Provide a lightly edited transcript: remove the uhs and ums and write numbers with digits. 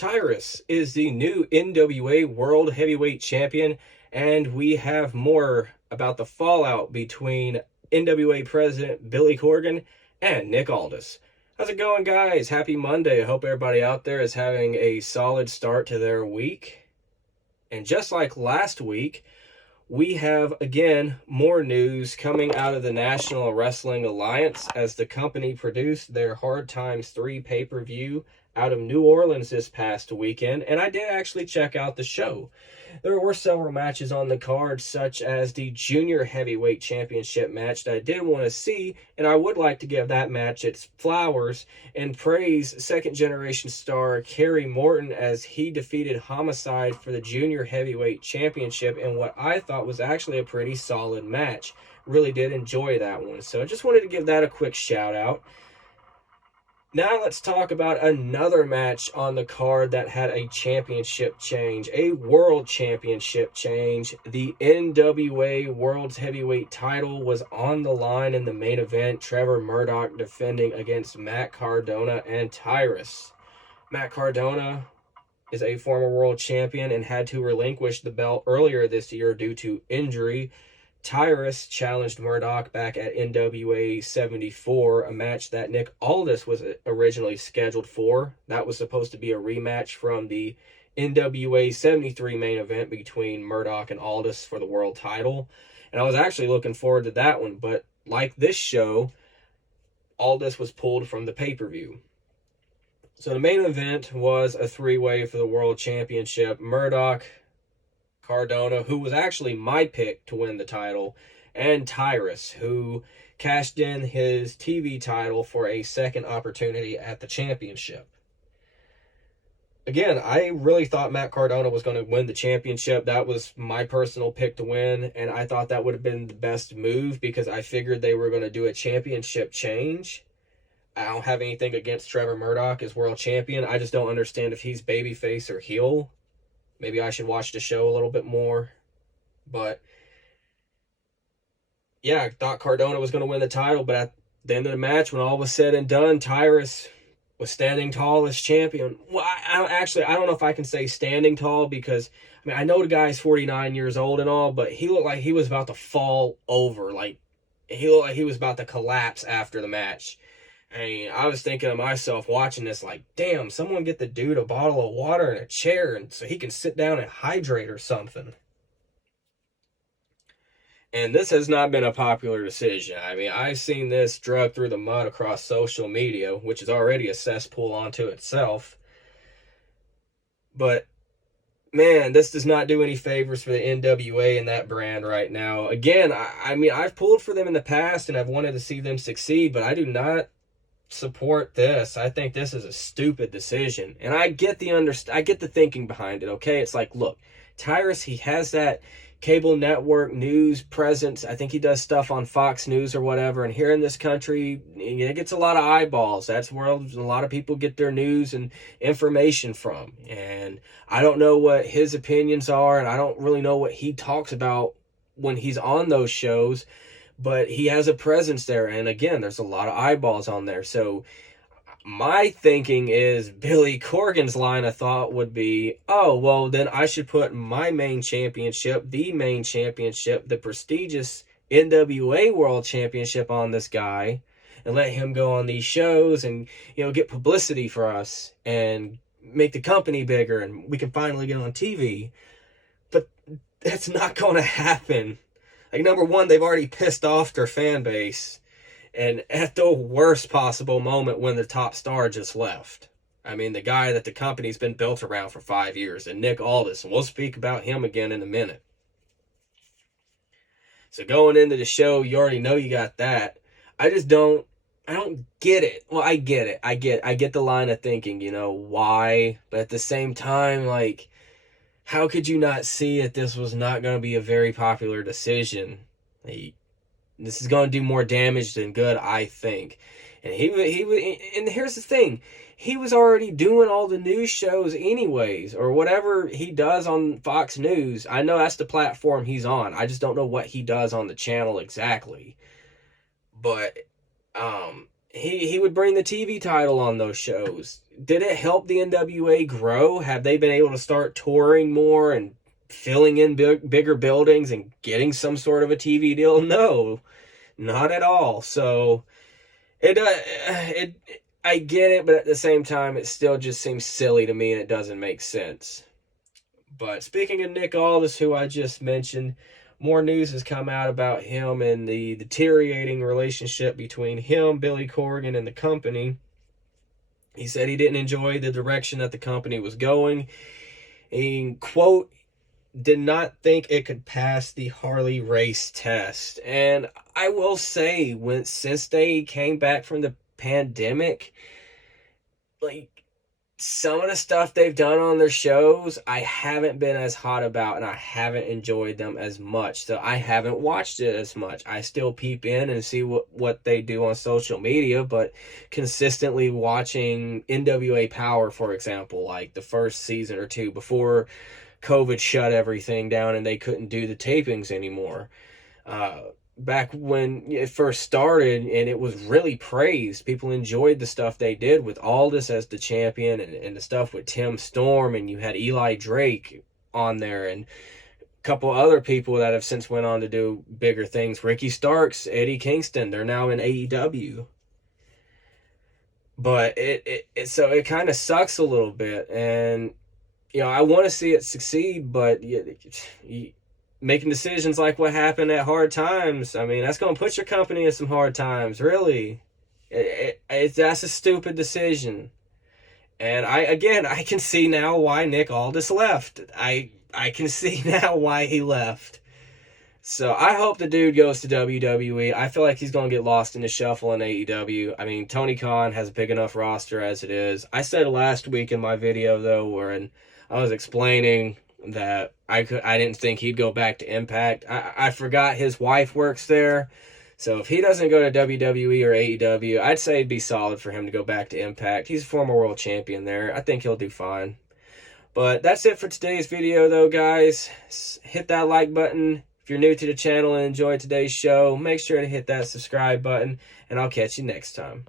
Tyrus is the new NWA World Heavyweight Champion, and we have more about the fallout between NWA President Billy Corgan and Nick Aldis. How's it going, guys? Happy Monday. I hope everybody out there is having a solid start to their week. And just like last week, we have, again, more news coming out of the National Wrestling Alliance as the company produced their Hard Times 3 pay-per-view out of New Orleans this past weekend, and I did actually check out the show. There were several matches on the card, such as the Junior Heavyweight Championship match that I did want to see, and I would like to give that match its flowers and praise second-generation star Kerry Morton as he defeated Homicide for the Junior Heavyweight Championship in what I thought was actually a pretty solid match. Really did enjoy that one, so I just wanted to give that a quick shout-out. Now let's talk about another match on the card that had a championship change, a world championship change. The NWA World's Heavyweight title was on the line in the main event. Trevor Murdoch defending against Matt Cardona and Tyrus. Matt Cardona is a former world champion and had to relinquish the belt earlier this year due to injury. Tyrus challenged Murdoch back at NWA 74, a match that Nick Aldis was originally scheduled for. That was supposed to be a rematch from the NWA 73 main event between Murdoch and Aldis for the world title. And I was actually looking forward to that one, but like this show, Aldis was pulled from the pay-per-view. So the main event was a three-way for the world championship. Murdoch, Cardona, who was actually my pick to win the title, and Tyrus, who cashed in his TV title for a second opportunity at the championship. Again, I really thought Matt Cardona was going to win the championship. That was my personal pick to win, and I thought that would have been the best move because I figured they were going to do a championship change. I don't have anything against Trevor Murdoch as world champion. I just don't understand if he's babyface or heel. Maybe I should watch the show a little bit more. But, yeah, I thought Cardona was going to win the title. But at the end of the match, when all was said and done, Tyrus was standing tall as champion. Well, I don't know if I can say standing tall because, I know the guy's 49 years old and all, but he looked like he was about to fall over. He looked like he was about to collapse after the match. I was thinking to myself watching this like, damn, someone get the dude a bottle of water and a chair and so he can sit down and hydrate or something. And this has not been a popular decision. I've seen this dragged through the mud across social media, which is already a cesspool unto itself. But, man, this does not do any favors for the NWA and that brand right now. Again, I've pulled for them in the past and I've wanted to see them succeed, but I do not support this. I think this is a stupid decision, and I get the thinking behind it. Okay, it's like, look, Tyrus, he has that cable network news presence. I think he does stuff on Fox News or whatever, and here in this country, it gets a lot of eyeballs. That's where a lot of people get their news and information from, and I don't know what his opinions are, and I don't really know what he talks about when he's on those shows. But he has a presence there, and again, there's a lot of eyeballs on there. So my thinking is Billy Corgan's line of thought would be, oh, well, then I should put my main championship, the prestigious NWA World Championship on this guy and let him go on these shows and, get publicity for us and make the company bigger and we can finally get on TV. But that's not going to happen. Number one, they've already pissed off their fan base. And at the worst possible moment when the top star just left. The guy that the company's been built around for 5 years. And Nick Aldis. And we'll speak about him again in a minute. So going into the show, you already know you got that. I don't get it. Well, I get it. I get the line of thinking, why? But at the same time, how could you not see that this was not going to be a very popular decision? This is going to do more damage than good, I think. And and here's the thing. He was already doing all the news shows anyways, or whatever he does on Fox News. I know that's the platform he's on. I just don't know what he does on the channel exactly. But he would bring the TV title on those shows. did it help the NWA grow? Have they been able to start touring more and filling in bigger buildings and getting some sort of a TV deal? No, not at all. So I get it, but at the same time, it still just seems silly to me and it doesn't make sense. But speaking of Nick Aldis, who I just mentioned, more news has come out about him and the deteriorating relationship between him, Billy Corgan, and the company. He said he didn't enjoy the direction that the company was going. He, quote, did not think it could pass the Harley race test. And I will say, since they came back from the pandemic, like, some of the stuff they've done on their shows, I haven't been as hot about, and I haven't enjoyed them as much. So I haven't watched it as much. I still peep in and see what they do on social media, but consistently watching NWA Power, for example, like the first season or two before COVID shut everything down and they couldn't do the tapings anymore. Back when it first started and it was really praised, people enjoyed the stuff they did with Aldis as the champion and the stuff with Tim Storm, and you had Eli Drake on there and a couple other people that have since went on to do bigger things. Ricky Starks, Eddie Kingston, they're now in AEW. But so it kind of sucks a little bit, and I want to see it succeed, but making decisions like what happened at Hard Times, I mean, that's going to put your company in some hard times, really. That's a stupid decision. And I can see now why Nick Aldis left. I can see now why he left. So I hope the dude goes to WWE. I feel like he's going to get lost in the shuffle in AEW. I mean, Tony Khan has a big enough roster as it is. I said last week in my video, though, where I was explaining that I didn't think he'd go back to Impact. I forgot his wife works there. So if he doesn't go to WWE or AEW, I'd say it'd be solid for him to go back to Impact. He's a former world champion there. I think he'll do fine. But that's it for today's video, though, guys. Hit that like button. If you're new to the channel and enjoyed today's show, make sure to hit that subscribe button, and I'll catch you next time.